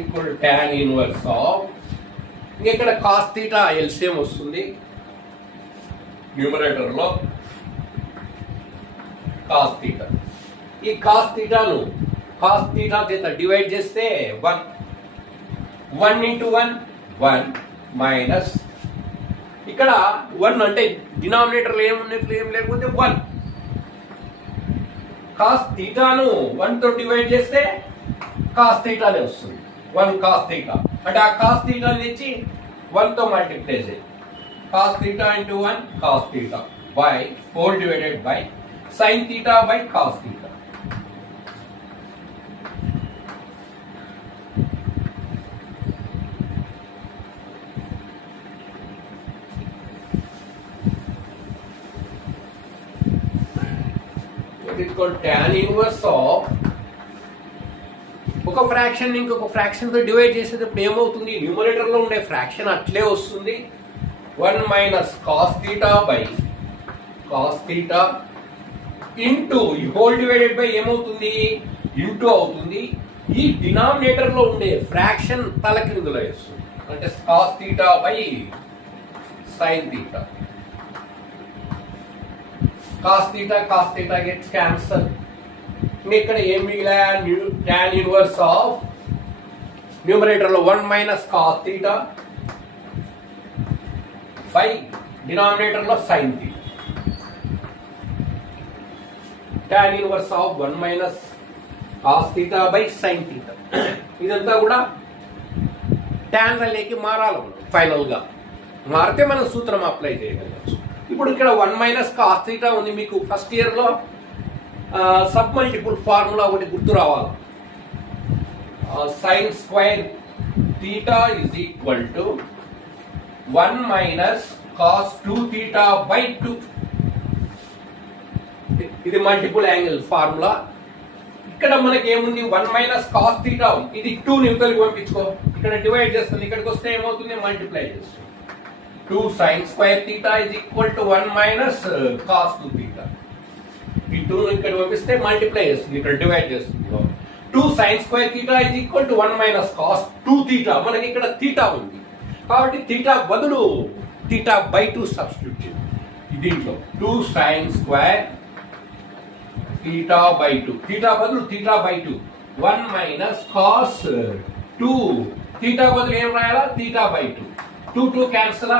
Equal tan inverse of ఇక్కడ cos theta LCM వస్తుంది numerator లో కాస్ థీటా. ఈ కాస్ థీటాను కాస్ థీటా చేత డివైడ్ చేస్తే 1 ఇంటూ 1 మైనస్ ఇక్కడ 1 అంటే డినామినేటర్లో ఏమున్నట్లు ఏం లేకపోతే 1 కాస్ థీటాను 1 తో డివైడ్ చేస్తే కాస్ థీటానే వస్తుంది 1 కాస్ థీటా. అంటే ఆ కాస్ థీటాని తెచ్చి 1 తో మల్టిప్లై చేయి. Cos theta into 1 cos theta by whole divided by sine theta by cos theta. tan inverse of ఒక ఫ్రాక్షన్ ఇంకొక ఫ్రాక్షన్ తో డివైడ్ చేసేటప్పుడు ఏమవుతుంది, న్యూమరేటర్ లో ఉండే ఫ్రాక్షన్ అట్లే వస్తుంది 1 minus cos theta by cos theta into ఈ హోల్ డివైడెడ్ బై ఏమవుతుంది ఇంటూ అవుతుంది. ఈ డినామినేటర్ లో ఉండే ఫ్రాక్షన్ తలకిందులో వేస్తుంది అంటే cos theta by sine theta. Cos theta gets cancel. ఇక్కడ ఏం మిగిలా tan ఇన్వర్స్ ఆఫ్ న్యూమరేటర్ లో 1 minus cos theta by denominator లో sine theta. tan inverse of 1 minus cos theta by sine theta. ఇదంతా కూడా tan లేకి మారాలి. ఫైనల్ గా మారితే మనం సూత్రం అప్లై చేయగలచ్చు. ఇప్పుడు ఇక్కడ 1 మైనస్ కాస్ థీటా ఉంది. మీకు ఫస్ట్ ఇయర్ లో సబ్ మల్టిపుల్ ఫార్ములా ఒకటి గుర్తు రావాలి. Sine square theta is equal to 1 minus cos 2 theta by 2. ఇది మల్టిపుల్ యాంగిల్ ఫార్ములా. ఇక్కడ మనకి ఏముంది 1 మైనస్ కాస్ థీటా ఉంది. ఇది 2 నిమిషాలకి పంపించుకో. ఇక్కడ డివైడ్ చేస్తుంది. ఇక్కడికి వస్తే ఏమవుతుంది మల్టిప్లై చేస్తుంది. 2 sin square theta is equal to 1 minus cos 2 theta. ఈ 2 ఇక్కడ పంపిస్తే మల్టిప్లై చేస్తుంది, ఇక్కడ డివైడ్ చేస్తుంది. 2 sin square theta is equal to 1 minus cos 2 theta. మనకి ఇక్కడ థీటా ఉంది కాబట్టి థీటా బదులు థీటా బై 2 సబ్స్టిట్యూట్ చేయండి దీంట్లో. 2 sin square theta by 2 theta బదులు theta by 2 1 minus cos 2 theta బదులు ఏం రాయాలా థీటా బై 2. 2 క్యాన్సల్.